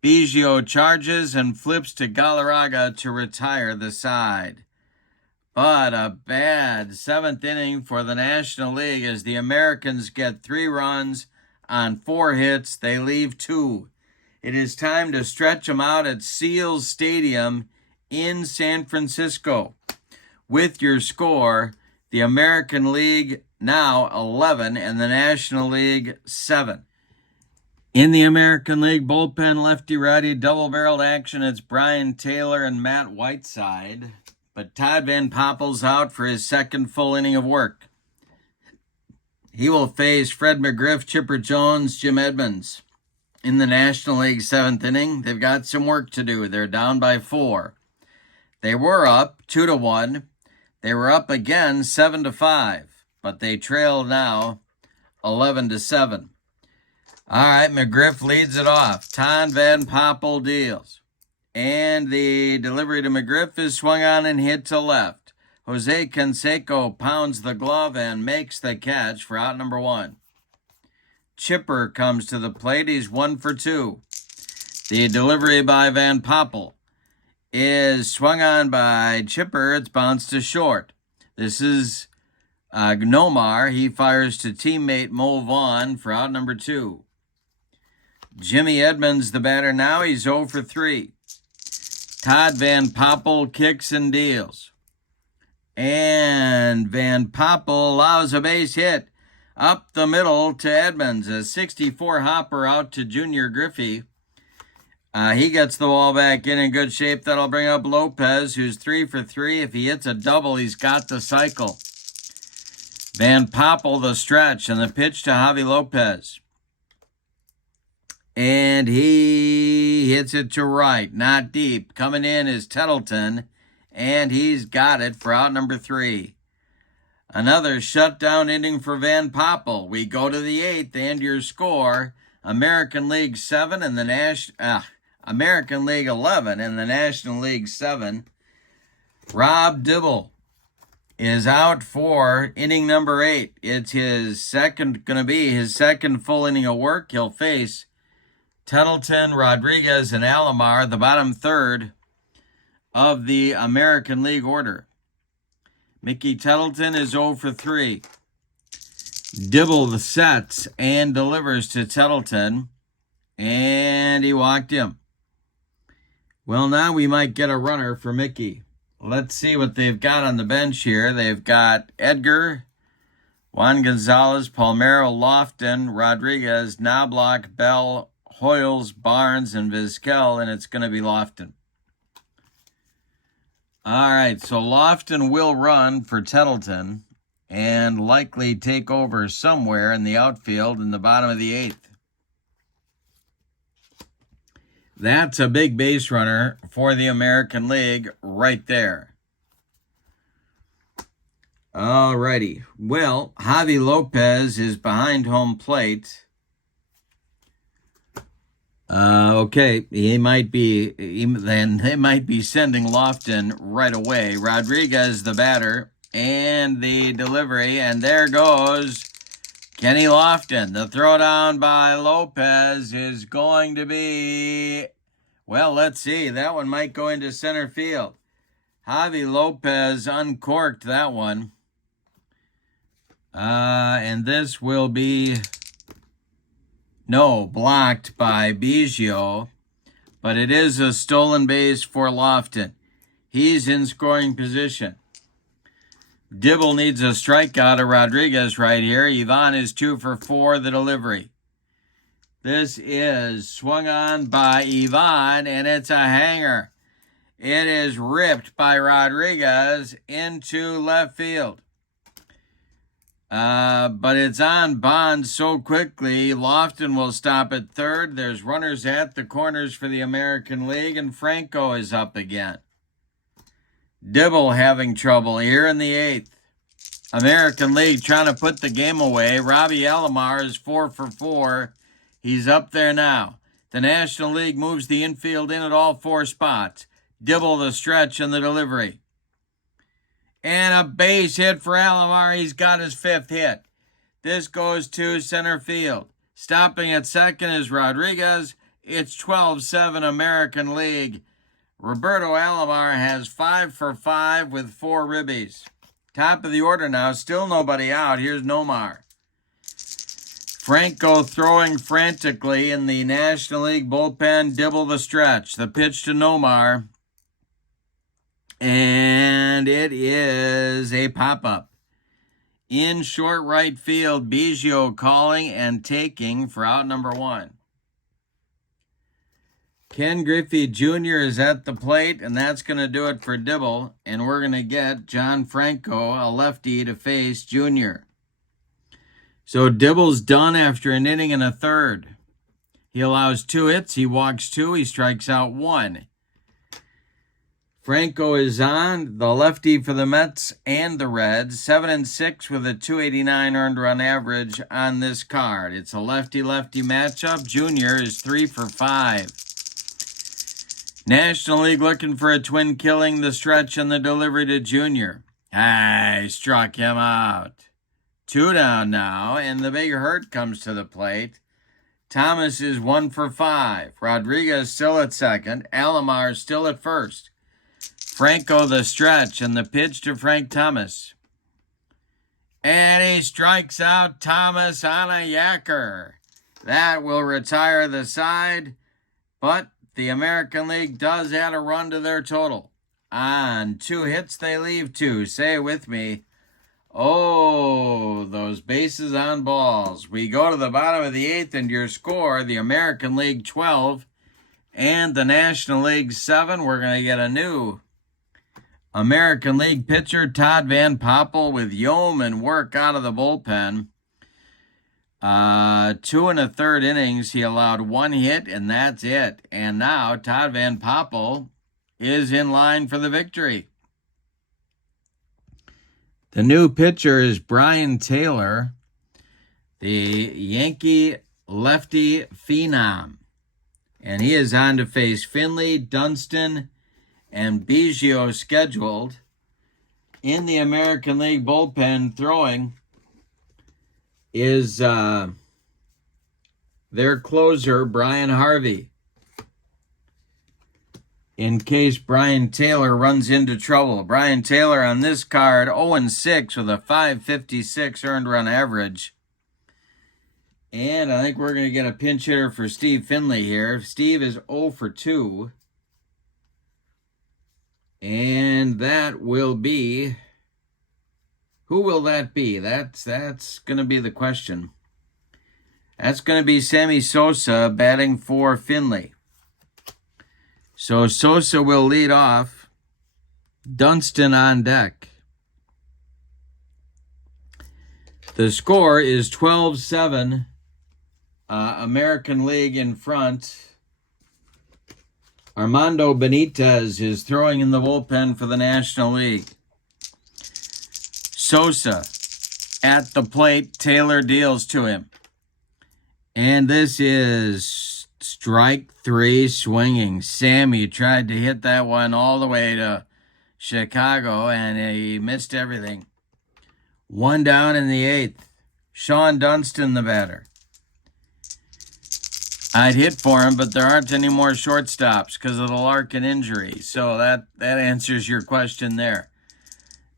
Biggio charges and flips to Galarraga to retire the side. But a bad 7th inning for the National League as the Americans get 3 runs on 4 hits. They leave 2. It is time to stretch them out at Seals Stadium in San Francisco. With your score, the American League now 11 and the National League 7. In the American League bullpen, lefty-righty double-barreled action, it's Brian Taylor and Matt Whiteside. But Todd Van Poppel's out for his 2nd full inning of work. He will face Fred McGriff, Chipper Jones, Jim Edmonds. In the National League 7th inning, they've got some work to do. They're down by 4. They were up 2-1. They were up again 7-5. But they trail now 11-7. All right, McGriff leads it off. Todd Van Poppel deals. And the delivery to McGriff is swung on and hit to left. Jose Canseco pounds the glove and makes the catch for out number 1. Chipper comes to the plate. He's 1 for 2. The delivery by Van Poppel is swung on by Chipper. It's bounced to short. This is Nomar. He fires to teammate Mo Vaughn for out number 2. Jimmy Edmonds, the batter now. He's 0 for 3. Todd Van Poppel kicks and deals. And Van Poppel allows a base hit up the middle to Edmonds. A 64 hopper out to Junior Griffey. He gets the ball back in good shape. That'll bring up Lopez, who's 3 for 3. If he hits a double, he's got the cycle. Van Poppel the stretch and the pitch to Javi Lopez. And he hits it to right, not deep. Coming in is Tettleton, and he's got it for out number 3. Another shutdown inning for Van Poppel. We go to the 8th, and your score, American League 7 and the American League 11 and the National League 7. Rob Dibble is out for inning number 8. It's going to be his second full inning of work. He'll face Tettleton, Rodriguez, and Alomar, the bottom third of the American League order. Mickey Tettleton is 0 for 3. Dibble sets and delivers to Tettleton, and he walked him. Well, now we might get a runner for Mickey. Let's see what they've got on the bench here. They've got Edgar, Juan Gonzalez, Palmero, Lofton, Rodriguez, Knobloch, Bell, Hoyles, Barnes, and Vizquel, and it's going to be Lofton. All right, so Lofton will run for Tettleton and likely take over somewhere in the outfield in the bottom of the 8th. That's a big base runner for the American League right there. All righty. Well, Javi Lopez is behind home plate. Okay, they might be sending Lofton right away. Rodriguez, the batter, and the delivery, and there goes Kenny Lofton. The throwdown by Lopez is going to be, well, let's see. That one might go into center field. Javi Lopez uncorked that one. And this will be, no, blocked by Biggio, but it is a stolen base for Lofton. He's in scoring position. Dibble needs a strikeout of Rodriguez right here. Ivan is 2 for 4, the delivery. This is swung on by Ivan, and it's a hanger. It is ripped by Rodriguez into left field. But it's on Bonds so quickly, Lofton will stop at third. There's runners at the corners for the American League, and Franco is up again. Dibble having trouble here in the 8th. American League trying to put the game away. Robbie Alomar is 4 for 4. He's up there now. The National League moves the infield in at all 4 spots. Dibble the stretch and the delivery. And a base hit for Alomar. He's got his 5th hit. This goes to center field. Stopping at second is Rodriguez. It's 12-7 American League. Roberto Alomar has 5 for 5 with 4 ribbies. Top of the order now. Still nobody out. Here's Nomar. Franco throwing frantically in the National League bullpen. Dibble the stretch. The pitch to Nomar. And it is a pop-up. In short right field, Biggio calling and taking for out number 1. Ken Griffey Jr. is at the plate, and that's going to do it for Dibble. And we're going to get John Franco, a lefty, to face Jr. So Dibble's done after an inning and a third. He allows 2 hits. He walks 2. He strikes out 1. Franco is on, the lefty for the Mets and the Reds, 7-6 with a .289 earned run average on this card. It's a lefty-lefty matchup. Junior is 3 for 5. National League looking for a twin killing, the stretch and the delivery to Junior. I struck him out. 2 down now, and the big hurt comes to the plate. Thomas is 1 for 5. Rodriguez still at second. Alomar still at first. Franco the stretch and the pitch to Frank Thomas. And he strikes out Thomas on a yacker. That will retire the side, but the American League does add a run to their total. On 2 hits, they leave 2. Say it with me. Oh, those bases on balls. We go to the bottom of the 8th, and your score, the American League 12 and the National League 7. We're going to get a new American League pitcher, Todd Van Poppel, with yeoman work out of the bullpen. 2 1/3 innings, he allowed 1 hit, and that's it. And now Todd Van Poppel is in line for the victory. The new pitcher is Brian Taylor, the Yankee lefty phenom. And he is on to face Finley, Dunston, and Biggio scheduled. In the American League bullpen throwing is their closer, Brian Harvey, in case Brian Taylor runs into trouble. Brian Taylor on this card, 0-6 with a .556 earned run average. And I think we're going to get a pinch hitter for Steve Finley here. Steve is 0 for 2. And that will be, who will that be? That's going to be the question. That's going to be Sammy Sosa batting for Finley. So Sosa will lead off. Dunston on deck. The score is 12-7. American League in front. Armando Benitez is throwing in the bullpen for the National League. Sosa at the plate. Taylor deals to him. And this is strike 3 swinging. Sammy tried to hit that one all the way to Chicago, and he missed everything. 1 down in the 8th. Sean Dunston, the batter. I'd hit for him, but there aren't any more shortstops because of the Larkin injury. So that answers your question there.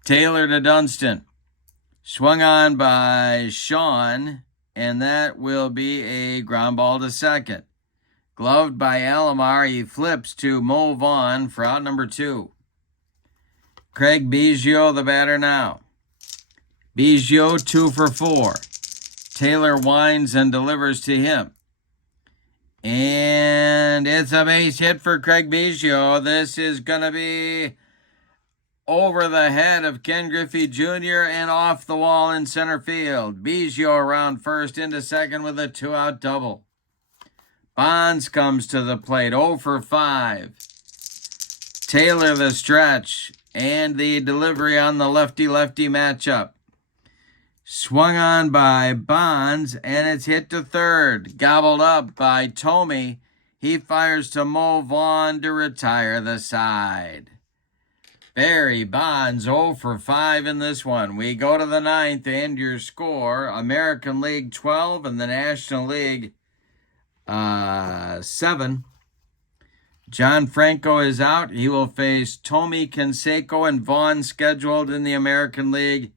Taylor to Dunston. Swung on by Sean, and that will be a ground ball to second. Gloved by Alomar, he flips to Mo Vaughn for out number 2. Craig Biggio, the batter now. Biggio 2 for 4. Taylor winds and delivers to him. And it's a base hit for Craig Biggio. This is going to be over the head of Ken Griffey Jr. and off the wall in center field. Biggio around first into second with a 2-out double. Bonds comes to the plate, 0 for 5. Taylor the stretch and the delivery on the lefty-lefty matchup. Swung on by Bonds, and it's hit to third. Gobbled up by Tomey. He fires to Mo Vaughn to retire the side. Barry Bonds 0 for 5 in this one. We go to the 9th, and your score, American League 12 and the National League 7. John Franco is out. He will face Tomey, Canseco, and Vaughn scheduled in the American League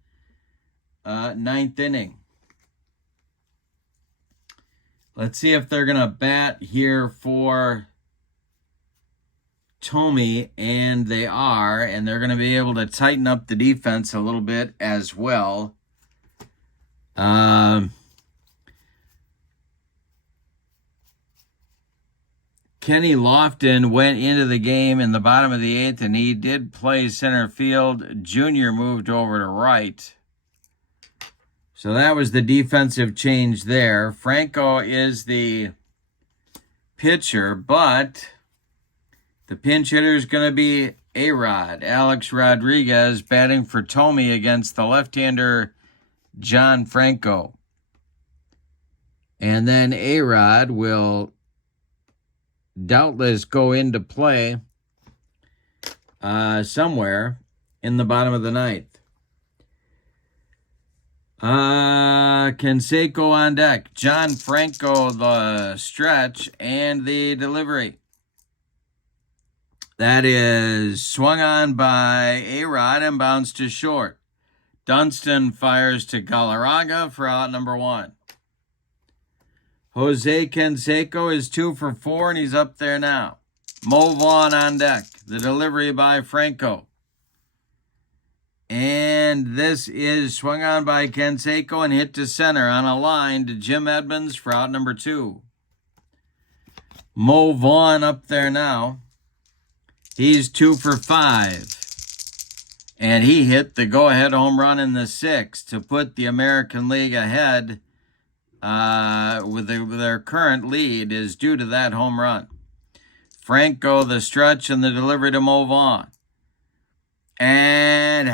9th inning. Let's see if they're going to bat here for Tomey, and they are, and they're going to be able to tighten up the defense a little bit as well. Kenny Lofton went into the game in the bottom of the 8th, and he did play center field. Junior moved over to right. So that was the defensive change there. Franco is the pitcher, but the pinch hitter is going to be A-Rod. Alex Rodriguez batting for Tomey against the left-hander John Franco. And then A-Rod will doubtless go into play somewhere in the bottom of the 9th. Canseco on deck. John Franco the stretch and the delivery. That is swung on by A-Rod and bounced to short. Dunston fires to Galarraga for out number 1. Jose Canseco is 2 for 4, and he's up there now. Mo Vaughn on deck. The delivery by Franco. And this is swung on by Canseco and hit to center on a line to Jim Edmonds for out number 2. Mo Vaughn up there now. He's 2 for 5. And he hit the go-ahead home run in the 6th to put the American League ahead with their current lead is due to that home run. Franco, the stretch, and the delivery to Mo Vaughn. And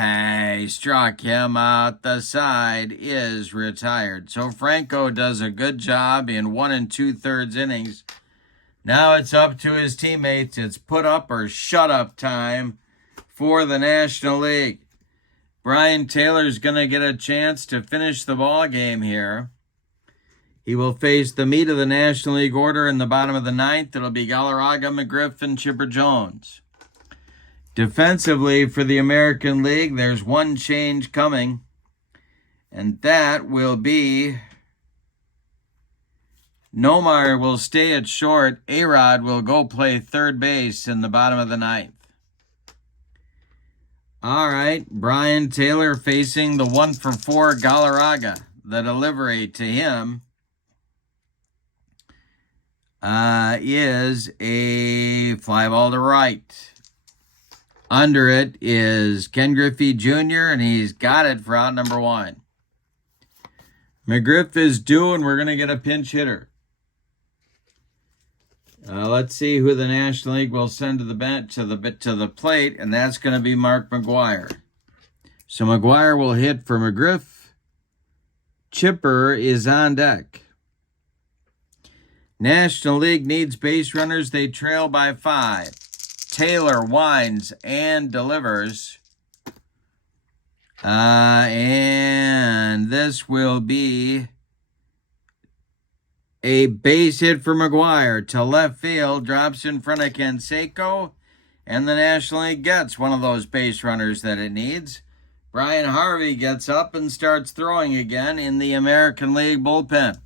he struck him out. The side is retired. So Franco does a good job in 1 2/3 innings. Now it's up to his teammates. It's put up or shut up time for the National League. Brian Taylor's going to get a chance to finish the ball game here. He will face the meat of the National League order in the bottom of the 9th. It'll be Galarraga, McGriff, and Chipper Jones. Defensively for the American League, there's one change coming, and that will be Nomar will stay at short. A-Rod will go play third base in the bottom of the 9th. All right, Brian Taylor facing the 1 for 4 Galarraga. The delivery to him is a fly ball to right. Under it is Ken Griffey Jr., and he's got it for out number 1. McGriff is due, and we're going to get a pinch hitter. Let's see who the National League will send to the bench to the plate, and that's going to be Mark McGwire. So McGwire will hit for McGriff. Chipper is on deck. National League needs base runners. They trail by 5. Taylor winds and delivers. And this will be a base hit for McGwire to left field. Drops in front of Canseco. And the National League gets one of those base runners that it needs. Brian Harvey gets up and starts throwing again in the American League bullpen.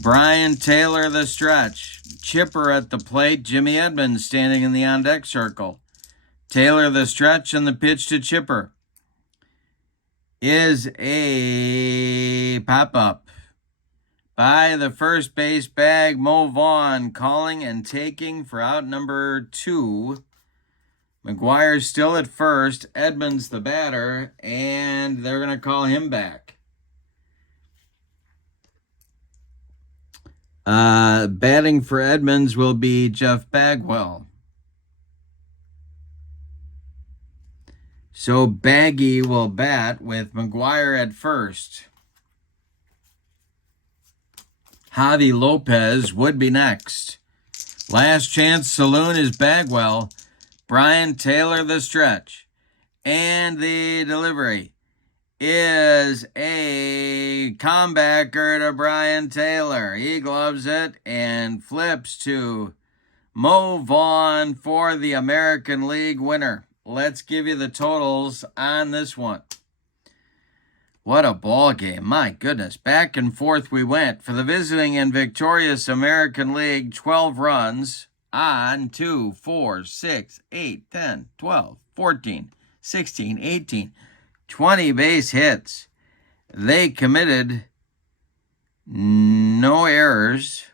Brian Taylor the stretch. Chipper at the plate. Jimmy Edmonds standing in the on-deck circle. Taylor the stretch, and the pitch to Chipper is a pop-up by the first base bag. Mo Vaughn calling and taking for out number 2. McGwire still at first. Edmonds the batter, and they're going to call him back. Batting for Edmonds will be Jeff Bagwell. So Baggy will bat with McGwire at first. Javi Lopez would be next. Last chance saloon is Bagwell. Brian Taylor the stretch. And the delivery is a comebacker to Brian Taylor. He gloves it and flips to Mo Vaughn for the American League winner. Let's give you the totals on this one. What a ball game. My goodness. Back and forth we went. For the visiting and victorious American League, 12 runs on 2, 4, 6, 8, 10, 12, 14, 16, 18, 20 base hits. They committed no errors.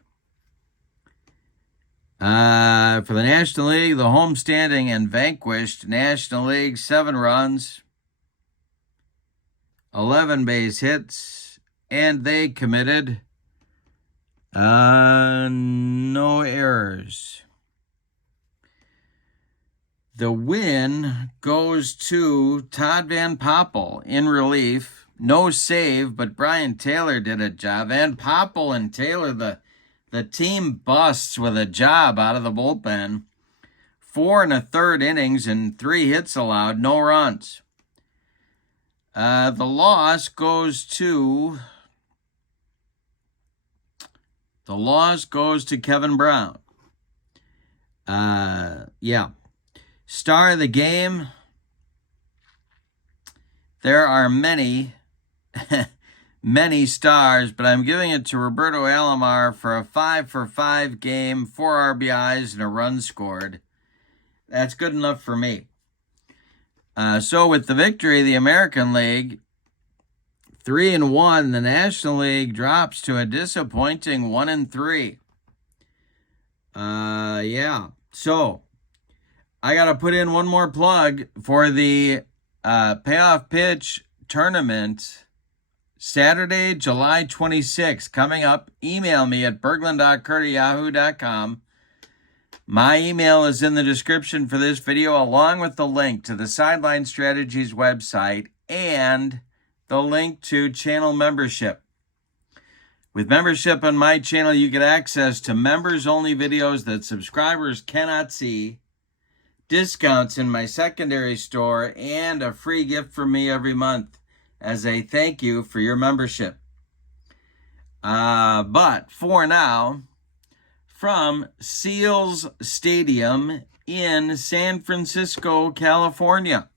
For the National League, the homestanding and vanquished National League, 7 runs, 11 base hits, and they committed no errors. The win goes to Todd Van Poppel in relief. No save, but Brian Taylor did a job. Van Poppel and Taylor, the team busts with a job out of the bullpen. 4 1/3 innings and 3 hits allowed, no runs. The loss goes to Kevin Brown. Star of the game. There are many, many stars, but I'm giving it to Roberto Alomar for a 5-for-5 game, 4 RBIs, and a run scored. That's good enough for me. So with the victory, the American League, 3-1, the National League drops to a disappointing 1-3. So I got to put in one more plug for the Payoff Pitch Tournament, Saturday, July 26th, coming up. Email me at berglund.kurt@yahoo.com. My email is in the description for this video, along with the link to the Sideline Strategies website and the link to channel membership. With membership on my channel, you get access to members-only videos that subscribers cannot see, discounts in my secondary store, and a free gift from me every month as a thank you for your membership. But for now, from Seals Stadium in San Francisco, California,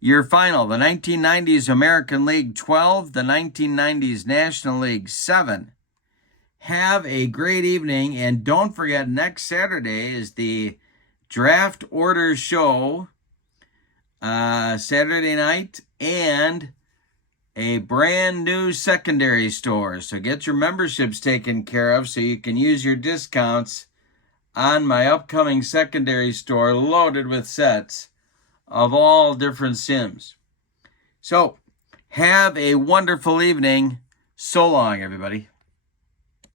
your final, the 1990s American League 12, the 1990s National League 7. Have a great evening, and don't forget, next Saturday is the Draft Order Show, Saturday night, and a brand new secondary store. So get your memberships taken care of so you can use your discounts on my upcoming secondary store loaded with sets of all different sims. So have a wonderful evening. So long, everybody.